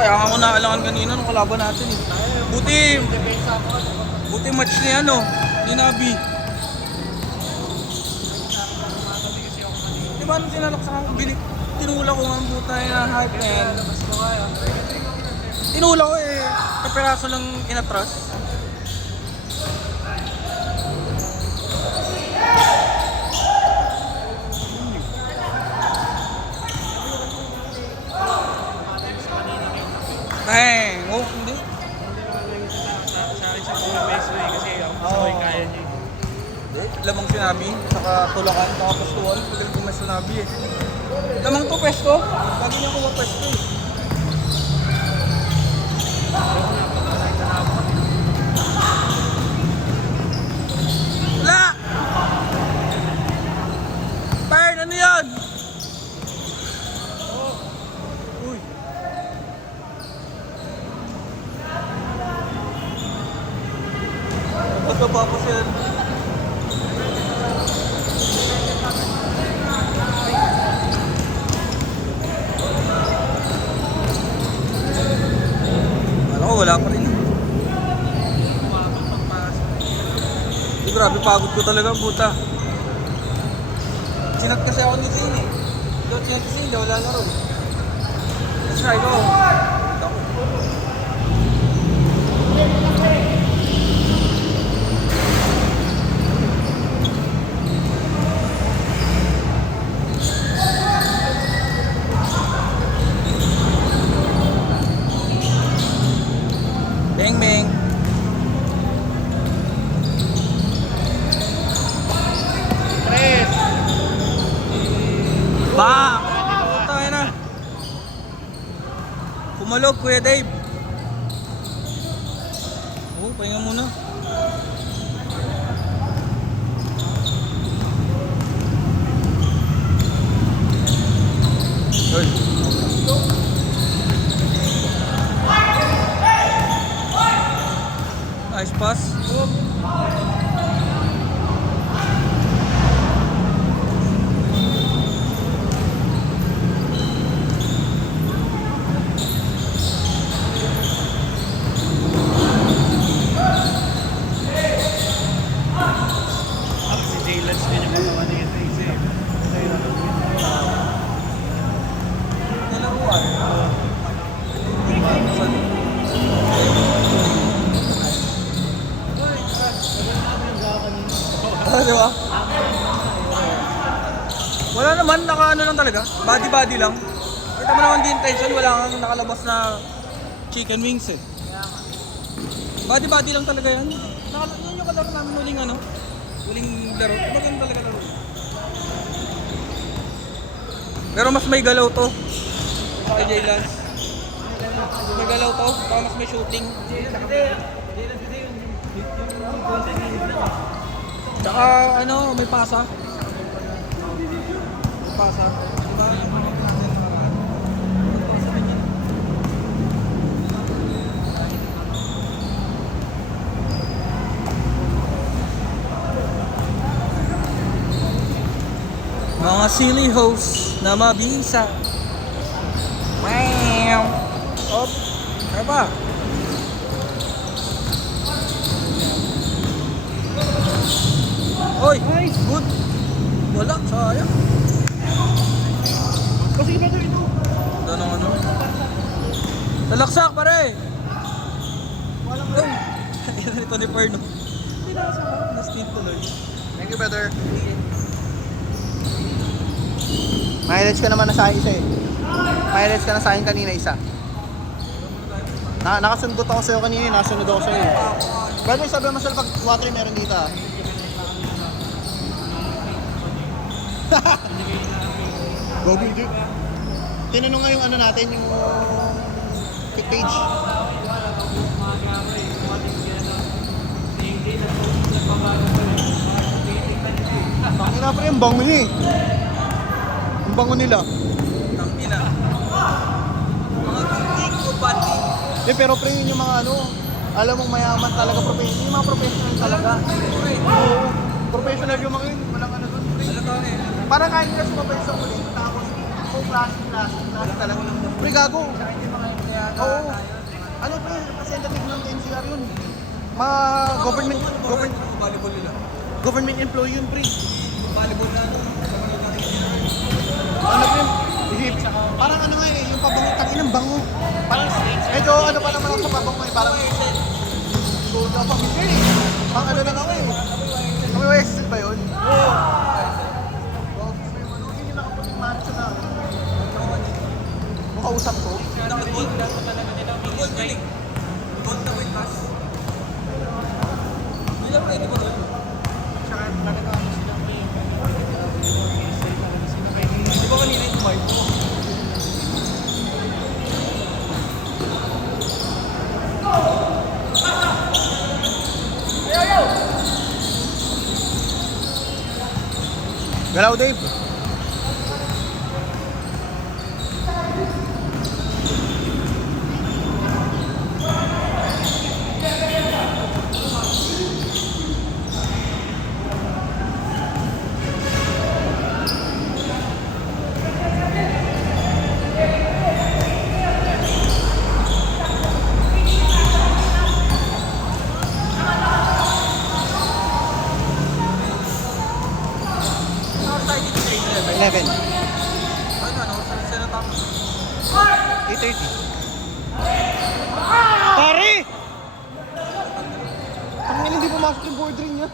kaya ako naalangan kanina nung kalaban natin eh. Buti match ni ano, ni Nabi. Di ba nung sinalaksak ako, tinula ko nga ang buta na hype na yan. Tinula ko eh, kapiraso lang inatras. Oh, hindi. Sa akin siya pumapeso eh, kasi ako kaya niya. Hindi, lamang sinabi, saka tulakan, saka pastuan, pagaling ko may sinabi eh. Lamang to pesto, lagi niya kuha pesto eh. Wala! Bayern, ano yan? Uy. Pagkapapos yan. Wala pa rin. Grabe, pagod ko talaga, buta. Sinat kasi ako ni Zane eh. Doon sinat si Zane, wala na rin. Let's try go. Beng beng. Tres! Bang! Tayo na. Kumalog, Kuya Dave. Oh, pahinga muna. Good. Nice pass. Si J-Lance din yung magawa niya ito eh. Nilaruan. Di ba? Wala naman, naka-ano lang talaga. Body-body lang. Kita mo naman din intention, wala kang nakalabas na chicken wings eh. Body-body lang talaga yan. Yun yung kalaro namin huling ano. Huling laro. Maganda talaga laro. Pero mas may galaw to. Sa kay J-Lance. Mas may galaw to, saka mas may shooting. Tsaka ano, may pasa. May pasa. Diba? Mga silly hosts na mabisa. Wow! Op! Ano ba? Oy! Good! Wala, sayang. Kasi iba doon ito. Ito nang ano? Talaksak pare! Oh! Yan ito ni Perno. Hindi na sa na-steam tuloy. Thank you, brother. Mileage ka naman na sa akin isa eh. Mileage ka na sa akin kanina isa. Nakasundot ako sa'yo kanina, nakasunod ako sa'yo. By the way, sabi mo sila pag water meron dito ah. Gogo dude. Tinanong nga yung ano natin, yung kick page. Tangina pa yung bango niya eh. Yung bango nila. Tangina. Mga kick o bati. Pero pre, yun yung mga ano, alam mong mayaman talaga, yung mga professional talaga. Oo, professional yung mga yun, walang ano doon. Ano to eh? Parang kahit nila sumabay sa ulit, tapos full class talaga. Pre, gago. yata Oo. tayo. Ano pre, representative ng NCR yun. Volleyball nila. Government employee yun pre. Volleyball na. Ano pre? Parang ano nga eh, yung pabango, tangin ng bango. Parang medyo ano pa naman ako sa pabango eh, parang go na pa eh. Pang ano lang ako eh. Kami YSL ba yun? Oo. Hindi nakaputing mansion na. Kung kausap ko. Gold na talaga nila may strike. Gold na with pass. Hindi lang pwede mo rin. Tsaka talaga ano sila may strike talaga sila. Kaya Di ba kanina yung Mark? Galaw Dave. Saan tayo dito sa 11. 11? Ano? Saan tapos? 8:30. Pare! Tangin hindi pumasok yung board ring niya.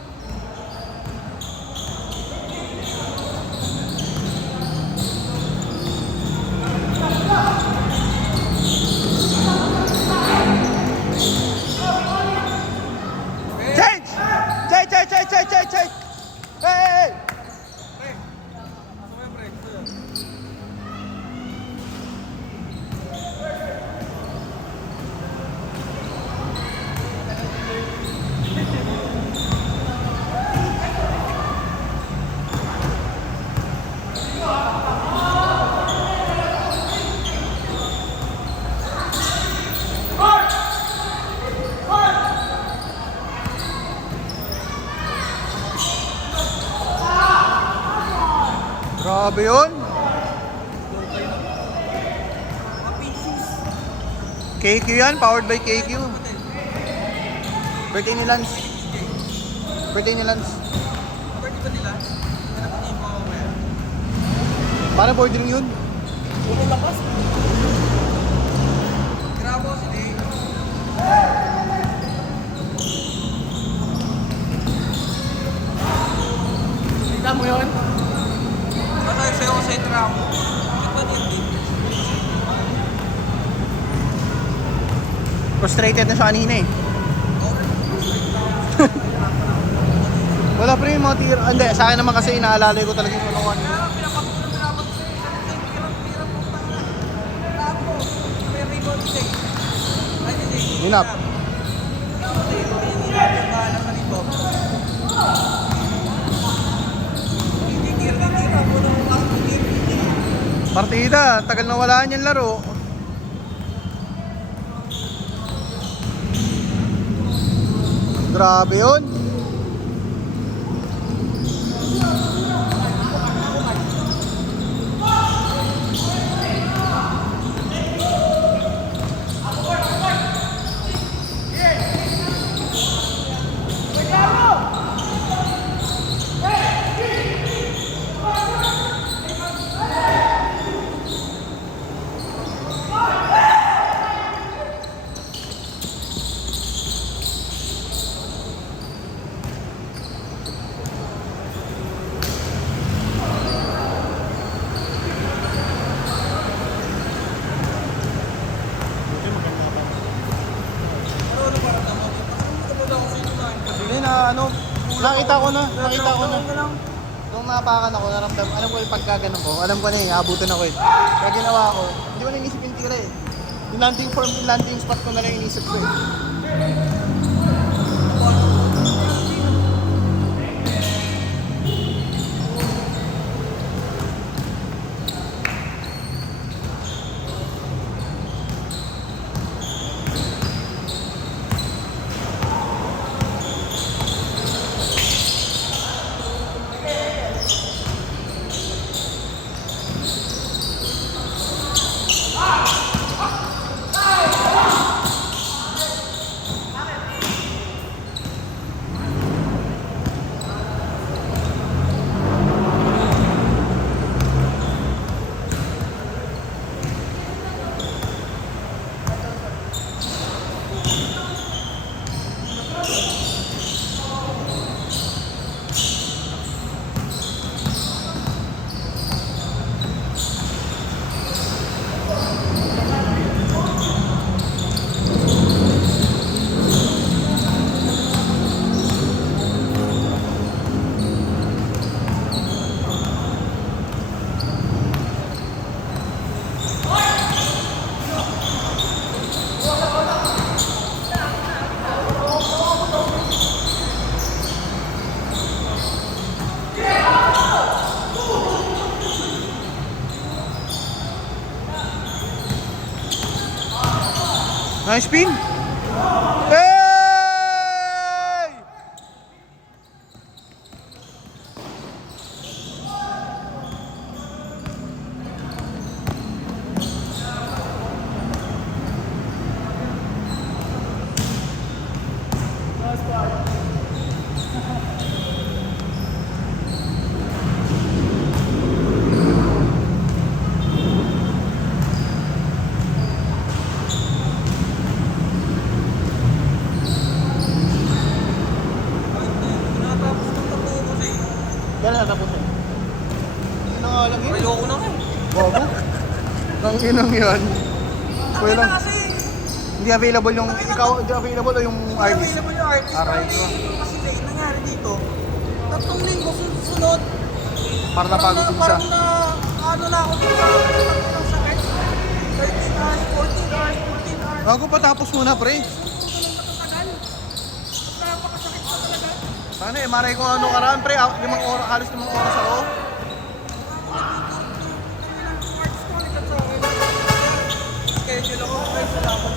Change! Change! Hey! Grabe yun. KQ yan, powered by KQ. Birthday ni Lance. Birthday ni Lance. Pwede ba nila? Hanapin mo ako ngayon. Para board ring yun. Grabe ako si Dave. Kita mo yun? Basta sa'yo ko sa itra mo. Bakit ba yun din? Frustrated na siya kanina eh. Wala pre, yung mga tira. Hindi, sa akin naman kasi inaalala ko talaga yung ano kanina. Hinap. Partida, tagal na wala niyang laro. Grabe yun. Hindi na ano, nakita ko na. Nung napakan ako, naramdam, alam ko yung pagkaganon ko, alam ko na yung abutan ako eh. Kaya ginawa ko, hindi ko na inisip yung tira eh. Yung landing form, yung landing spot ko na lang inisip ko eh. Nice spin. Hey! Tinatapos ng tapo ko kasi. Kailan natapusin? Hindi na nga lang yun. Ayoko na nga. Bago. Nang inang yan. Kuya Tangin lang. na kasi. Hindi available yung ikaw, hindi available o yung Hindi artist? available yung artist. Aray Kasi ko. kasi late nangyari dito. 3 linggo sunod. Para napagod din siya. Parang na, ano na ako dito sa ng sakit. 13 hours, 14 hours, 14 hours. Bago patapos muna, pre. Tulong matatagal. Napakasakit pa talaga. Sana eh, maray kung ano karaan, pre. 5 oras, halos 5 oras ako. Artist ko ulit sa akin. Schedule ako. Ay, salamat.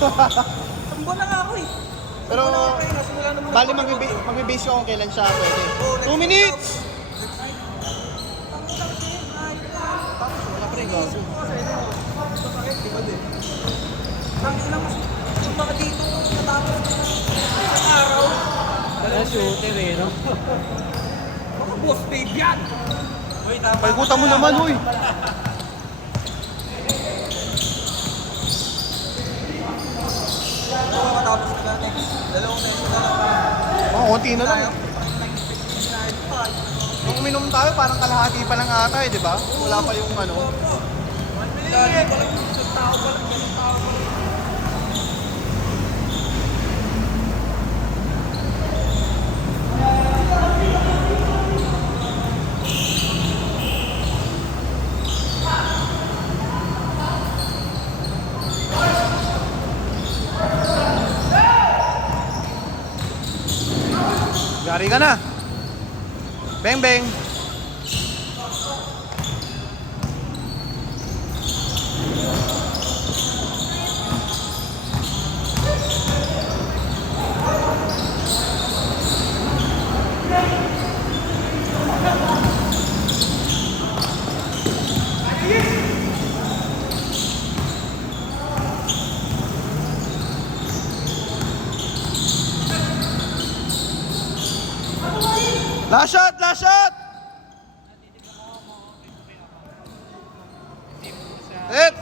Tumbo na nga ako eh. Pero, bali magbe-base ko kung kailan siya pwede. 2 minutes! Tapos wala, pre. Gago. Tangin lang kasi yung mga dito natapos ng araw. Wala shooter eh, no? Mga boss babe yan. Uy, tama. Palikutan mo naman, uy. Oo, matapos na natin. Dalawang session na lang. Mga konti na lang. Nung uminom tayo, parang kalahati pa lang ata eh, di ba? Wala pa yung ano. Lagi pa lang, isang tao pa lang, ganun tao pa lang. Yari ka na. Beng, beng. Last shot! Last shot! Hit!